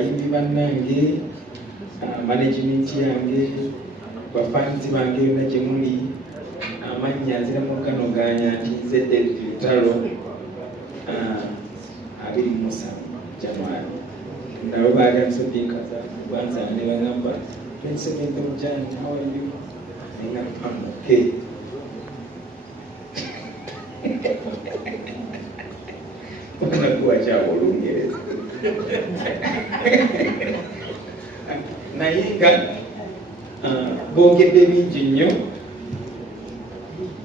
bayimbi bannange, management yange, bafanzi bange yonna gye muli, amannya nziramu okanoganya nti nze David Lutalo, 27 January. Nabo baganise binkaza kwanza ne bagamba 27th of January, how are you? I'm okay. Kuwa kyabo Olungereza. Naye nga boogedde bingi nnyo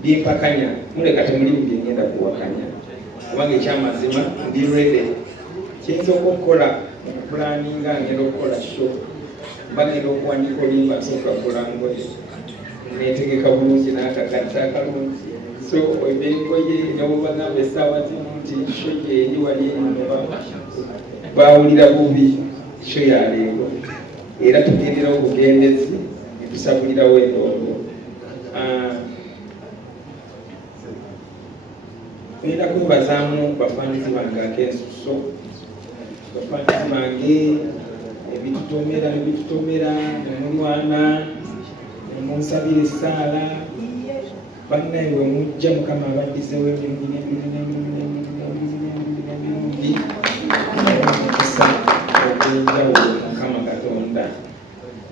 byempakanya, muleka temulimu bye ngenda kuwakanya kubanga ekyamazima ndi ready. Kiyinza okukola okupulaninga ngenda okukola show, bagenda okuwandiika oluyimba nsooka kulangoye netegeka bulungi n'akakata akalungi, so obengoye nobubagamba essaawa zimu nti show gyeri wali enoba bawulira bubi show yaleero, era tugendera obugendezi netusabulirawo endongo. Ngenda kwebazaamu bafaanizi bange akensuso, bafaanizi bange ebitutomera nemulwana nemunsabira essaala, bannaye bwe mujja Mukama abaddizewo emirimu n'emikisa ogw'enjawulo Mukama Katonda,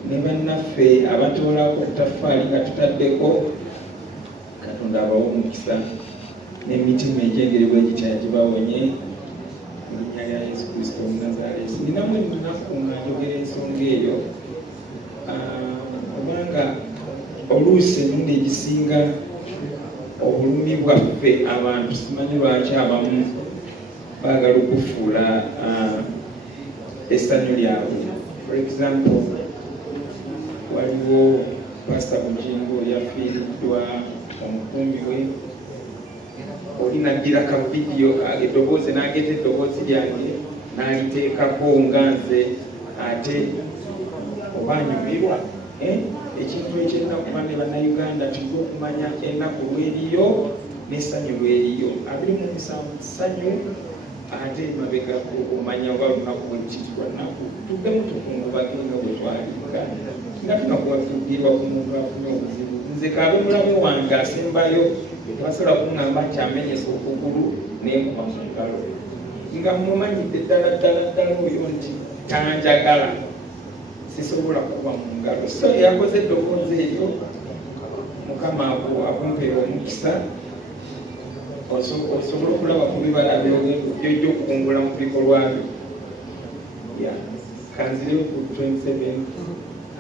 ne bannaffe abatoolako obutafaali nga tutaddeko Katonda abawe omukisa n'emitima egy'engeri gitya gibawonye mu linnya lya Yesu Kristo Omunnazaaleesi. Ninamu ennaku nga njogera ensonga eyo kubanga oluusi emirundi egisinga obulumi bwaffe abantu simanyi lwaki abamu baagala okufuula essanyu lyabwe. For example, waliwo Pastor Bujingo yafiiriddwa omukuumi we, oli naddira ka vidiyo eddoboozi n'ageta eddoboozi lyange n'aliteekako nga nze ate oba anyumirwa. Ekintu ekyennaku banne bannayuganda tulina okumanya ennaku lweriyo n'essanyu lweriyo. 27 ssanyu ate mabega okumanya oba lunaku bwekitibwa nnaku tuddemu tukungubage nga bwe twalinga nga tunakuwatugirwa ku muntu afunye obuzibu. Nze kaabe mulamu wange asembayo twasobola kuŋŋamba nti amenyesa okugulu n'enkuba mu ngalo nga mumanyidde ddala oyo nti tanjagala, sisobola kuba mu ngalo. So yakoze eddoboozi eryo, Mukama akumpeera omukisa osobola okulaba ku bibala byojja okukungula mu bikolwa byo. Kanzireyo ku 27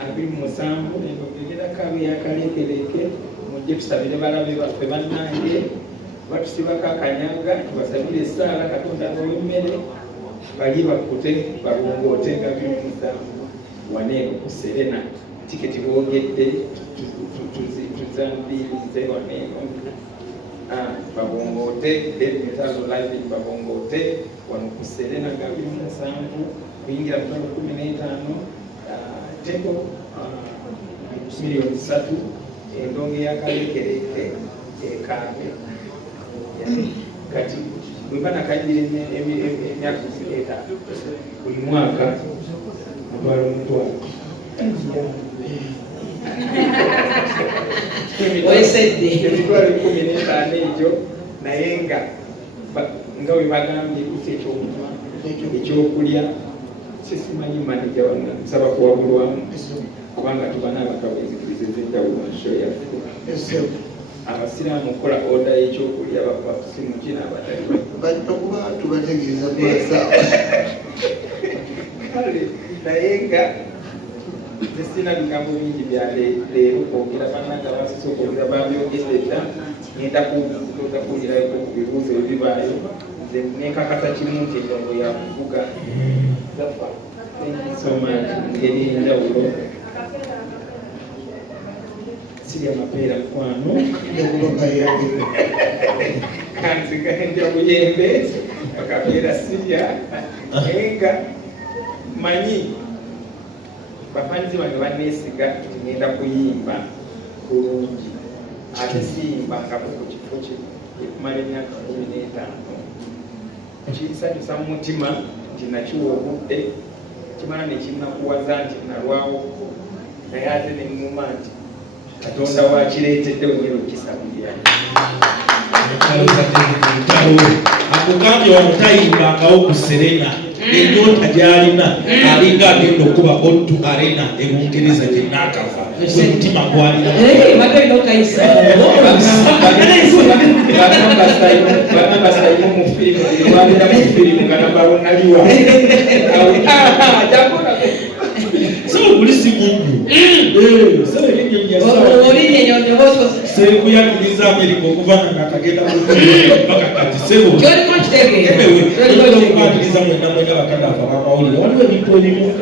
endogera kabe yakaleekereke, mujje tusabire balabe baffe bannange batusibako akanyanga, tubasabire essaala Katonda n'ow'emmere bali bakkute balongoote nga 27 waneeno ku Serena. Tiketi boogedde tuzanviirize waneeno babongoote Metalo live babongoote wano ku Serena nga 27 kuyingira mu 15 tembo miliyoni 3 endongo eyakaleekereke ekaabe. Kati bwe banakajira emyaka 5 buli mwaka mutwalo emitwalo 15 egyo, naye nga bwe bagambye kusa ekyokulya sisimanyi maneja wange nsaba kuwabulwamu kubanga tuba n'abakabwezikiriza ez'enjawulo mu show yaffe. Abasiraamu okola oda y'ekyokulya basimu kina abatali okuba tubategeeza kulasaawa kale, naye nga tesina bigambo bingi bya leero kwogera bannanga basose okwogera babyogedde dda. Ngenda kuwulirako ku bibuuzo ebibaayo, nze nenkakasa kimu nti endongo yakuvuga zafa soma ngeri enjawulo sirya mapeera mukwano kanziga enjabuyembe akapeera sirya naye nga manyi bafaanizi bange banneesiga ngenda kuyimba bulungi ate siyimbangako ku kifo kye ekumala emyaka 15. Kinsanyusa mu mutima nti nakiwa obudde kimala ne kinnakuwaza nti nalwawo naye ate ne ŋŋuma nti Katonda wakireetedde omwero kisabulya akugambye wano tayimbangawo ku Serena ennyota gy'alina alinga agenda okuba Ottu Arena e Bungereza gye naakafa gwe mutima gwalina banabasayimu mu firimu walina mu firimu nga nabalonaliwa Polisi mungu. Sasa nini kuyakiriza Amerika okuvana nakagenda mpaka kati sebo. Kyoli konchitege. Kyoli kuyakiriza mwenda bakanda afa amawulire. Waliwo ebintu ebimu.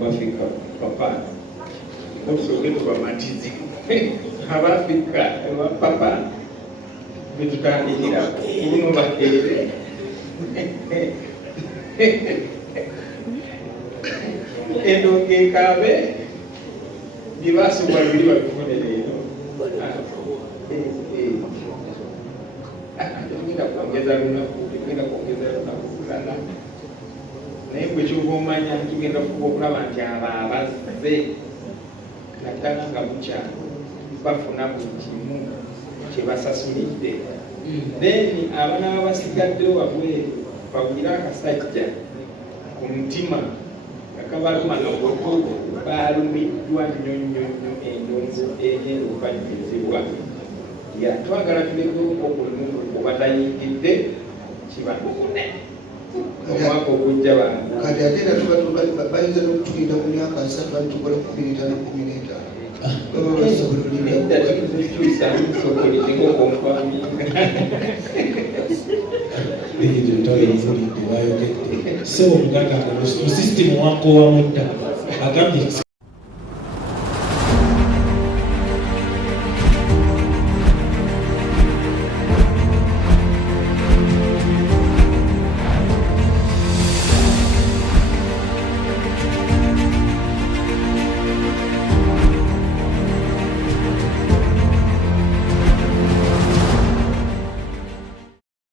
Afrika papa osobwetu bamatizi Abafrika papa betutandikira kuno bakeere endonge kabe bibasubwa biri babifune leero ngenda kuongeza lunaku kulala naye bwe kyuba omanya tugenda okuba okulaba nti abo abazze naddala nga bukyalo bafuna buli kimu kye basasulidde then abaana basigaddewo wabweru bawulire akasajja ku mutima nga kabaluma nogogo balumiddwa nnyo nnyo nnyo endongo egenda okubanyumizibwa twagala tulekereko okulimu obatayingidde kibakukune omwaka ogujja bantu kati ate era bayinza n'okutulinda mu myaka 3 bali tukola ku 2025 so muganda mu system wako wa mutta agambye